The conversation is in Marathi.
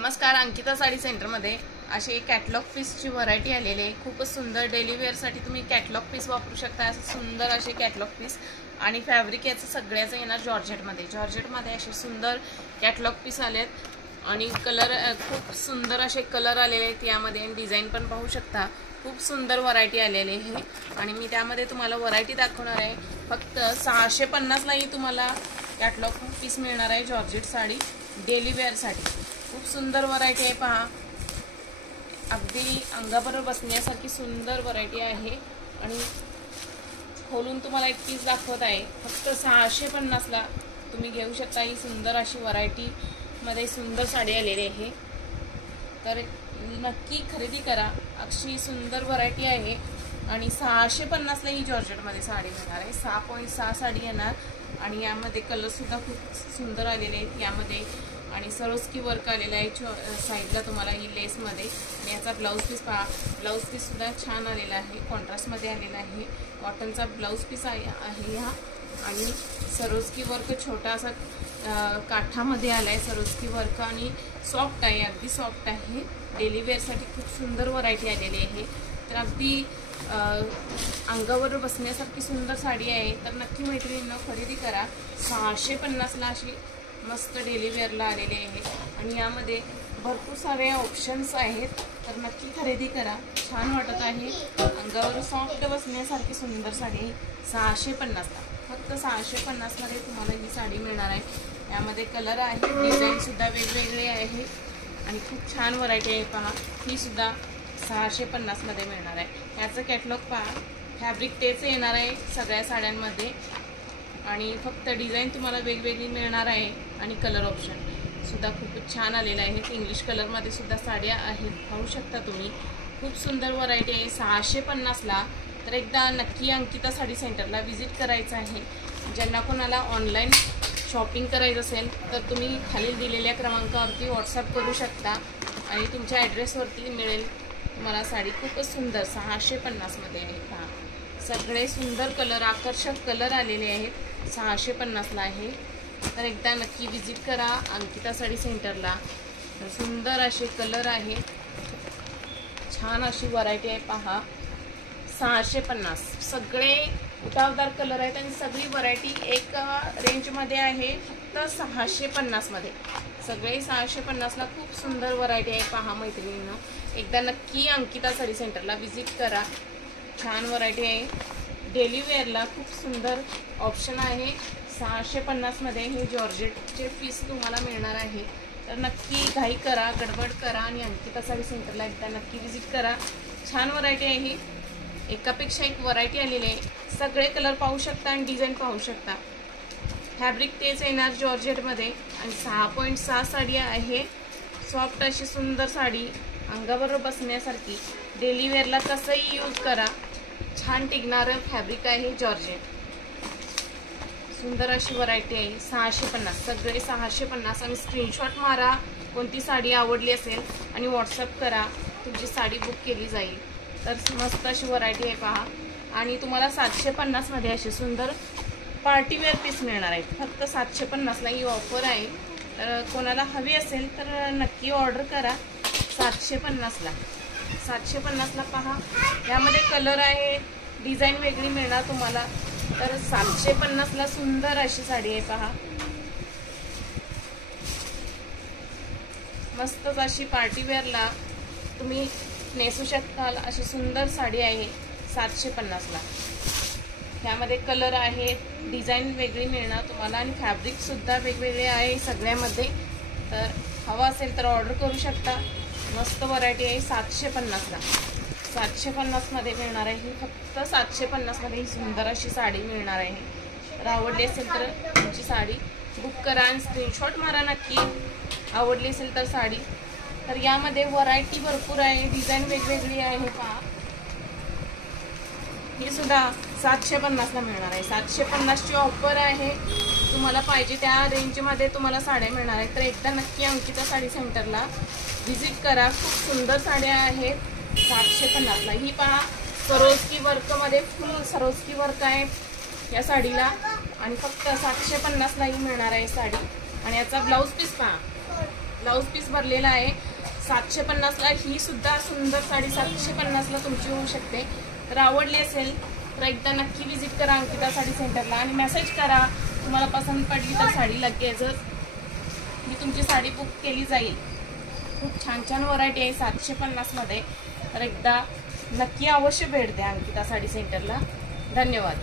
नमस्कार, अंकिता साडी सेंटरमध्ये अशी कॅटलॉग पीसची व्हरायटी आलेली आहे। खूपच सुंदर डेली वेअरसाठी तुम्ही कॅटलॉग पीस वापरू शकता। असे सुंदर असे कॅटलॉग पीस आणि फॅब्रिक याचं सगळ्याचं येणार जॉर्जेटमध्ये असे सुंदर कॅटलॉग पीस आलेत आणि कलर खूप सुंदर असे कलर आलेले आहेत। यामध्ये डिझाइन पण पाहू शकता। खूप सुंदर व्हरायटी आलेली आहे आणि मी त्यामध्ये तुम्हाला व्हरायटी दाखवणार आहे। फक्त 650 ला ही तुम्हाला कॅटलॉग पीस मिळणार आहे। जॉर्जेट साडी डेली वेअरसाठी खूप सुंदर व्हरायटी आहे। पहा, अगदी अंगाबरोबर बसण्यासारखी सुंदर व्हरायटी आहे आणि खोलून तुम्हाला एक पीस दाखवत आहे। फक्त 650 ला तुम्ही घेऊ शकता। ही सुंदर अशी व्हरायटी मध्ये सुंदर साडी आलेली आहे, तर नक्की खरेदी करा। अशी सुंदर व्हरायटी आहे आणि 650 ला ही जॉर्जेटमध्ये साडी मिळणार आहे। 6.6 साडी येणार आणि यामध्ये कलर सुद्धा खूप सुंदर आलेले आहेत यामध्ये आणि सरोस्की वर्क आलेला आहे साइडला तुम्हाला ही लेस मध्ये आणि याचा ब्लाउज पीस पहा। ब्लाउज पीस सुद्धा छान आलेला आहे, कॉन्ट्रास्ट मध्ये आलेला आहे। कॉटनचा ब्लाउज पीस आहे हा आणि सरोस्की वर्क छोटा असा काठामध्ये आलाय सरोस्की वर्क आणि सॉफ्ट आहे, अगदी सॉफ्ट आहे। डेली वेअर साठी खूप सुंदर व्हरायटी आलेली आहे, तर अगदी अंगावर बसण्यासारखी सुंदर साडी आहे। तर नक्की मैत्रिणींनो खरेदी करा। 650 ला अशी मस्त डेली वेअरला आलेले आहे आणि यामध्ये भरपूर सारे ऑप्शन्स आहेत, तर नक्की खरेदी करा। छान वाटत आहे, अंगावर सॉफ्ट बसण्यासारखी सुंदर साडी आहे। 650 ला, फक्त 650 मध्ये तुम्हाला ही साडी मिळणार आहे। यामध्ये कलर आहे, डिझाइन सुद्धा वेगवेगळे आहे आणि खूप छान व्हरायटी आहे। पहा, ही सुद्धा 650 मध्ये मिळणार आहे। याचं कॅटलॉग पहा, फॅब्रिक तेच येणार आहे सगळ्या साड्यांमध्ये आणि फक्त डिझाइन तुम्हाला वेगवेगळी मिळणार आहे आणि कलर ऑप्शन सुद्धा खूप छान आलेला आहे। इंग्लिश कलर मध्ये सुद्धा साड्या आहेत, पाहू शकता तुम्ही। खूप सुंदर व्हरायटी आहे 650 ला। तर एकदा नक्की अंकिता साडी सेंटरला व्हिजिट करायचं आहे। ज्यांना कोणाला ऑनलाईन शॉपिंग करायचं असेल तर तुम्ही खाली दिलेल्या क्रमांकावरती व्हॉट्सअप करू शकता आणि तुमच्या ॲड्रेसवरती मिळेल तुम्हाला साडी। खूपच सुंदर 650 मध्ये आहे। पहा, सगळे सुंदर कलर, आकर्षक कलर आलेले आहेत। 650 ला आहे, तर एकदा नक्की विजिट करा अंकिता साडी सेंटरला। सुंदर असे कलर आहे, छान अशी व्हरायटी आहे। पहा, 650 सगळे उठावदार कलर आहेत आणि सगळी व्हरायटी एक रेंज मध्ये आहे। फक्त 650 मध्ये सगळे 650 ला खूप सुंदर व्हरायटी आहे। पहा मैत्रिणींनो, एकदा नक्की अंकिता साडी सेंटरला विजिट करा। छान व्हरायटी आहे, डेली वेअरला खूप सुंदर ऑप्शन आहे। 650 मध्ये हे जॉर्जेटचे पीस तुम्हाला मिळणार आहे, तर नक्की घाई करा, गडबड करा आणि अंकिता साडी सेंटरला एकदा नक्की विजिट करा। छान व्हरायटी आहे ही, एकापेक्षा एक व्हरायटी आलेली आहे। सगळे कलर पाहू शकता आणि डिझाइन पाहू शकता। फॅब्रिक तेच येणार जॉर्जेटमध्ये आणि 6.6 साडी आहे। सॉफ्ट अशी सुंदर साडी, अंगाबरोबर बसण्यासारखी, डेली वेअरला कसंही यूज करा, छान टिकणारं फॅब्रिक आहे जॉर्जेट। सुंदर अशी व्हरायटी आहे। 650 सगळे 650 आणि स्क्रीनशॉट मारा कोणती साडी आवडली असेल आणि व्हॉट्सअप करा, तुमची साडी बुक केली जाईल। तर मस्त अशी व्हरायटी आहे। पहा, आणि तुम्हाला 750 मध्ये असे सुंदर पार्टीवेअर पीस मिळणार आहेत। फक्त 750 ला ही ऑफर आहे, तर कोणाला हवी असेल तर नक्की ऑर्डर करा। 750 ला, 750 ला पहा, यामध्ये कलर आहे, डिझाइन वेगळी मिळणार तुम्हाला। तर 750 ला सुंदर अशी साडी आहे। पहा, मस्तच अशी पार्टीवेअरला तुम्ही नेसू शकता अशी सुंदर साडी आहे 750 ला। यामध्ये कलर आहे, डिझाइन वेगळी मिळणार तुम्हाला आणि फॅब्रिक सुद्धा वेगवेगळे आहे सगळ्यामध्ये। तर हवा असेल तर ऑर्डर करू शकता। मस्त व्हरायटी आहे 750 ला, 750 मध्ये मिळणार आहे ही। फक्त 750 मध्ये ही सुंदर अशी साडी मिळणार आहे। तर आवडली असेल तर तुमची साडी बुक करा आणि स्क्रीनशॉट मारा नक्की, आवडली असेल तर साडी। तर यामध्ये व्हरायटी भरपूर आहे, डिझाइन वेगवेगळी आहे। पहा, ही सुद्धा 750 ला मिळणार आहे। 750 ची ऑफर आहे, तुम्हाला पाहिजे त्या रेंजमध्ये तुम्हाला साड्या मिळणार आहेत। तर एकदा नक्की अंकिता साडी सेंटरला व्हिजिट करा। खूप सुंदर साड्या आहेत 750 ला। ही पहा, सरोस्की वर्क मध्ये फुल सरोस्की वर्क आहे या साडीला आणि फक्त 750 ला ही मिळणार आहे साडी। आणि याचा ब्लाउज पीस पहा, ब्लाऊज पीस भरलेला आहे 750ला। ही सुद्धा सुंदर साडी 750ला तुमची होऊ शकते। तर आवडली असेल तर एकदा नक्की विजिट करा अंकिता साडी सेंटरला आणि मेसेज करा। तुम्हाला पसंत पडली तर साडी लगेचच मी तुमची साडी बुक केली जाईल। खूप छान छान व्हरायटी आहे 750 मध्ये। तर एकदा नक्की अवश्य भेट द्या अंकिता साडी सेंटरला। धन्यवाद।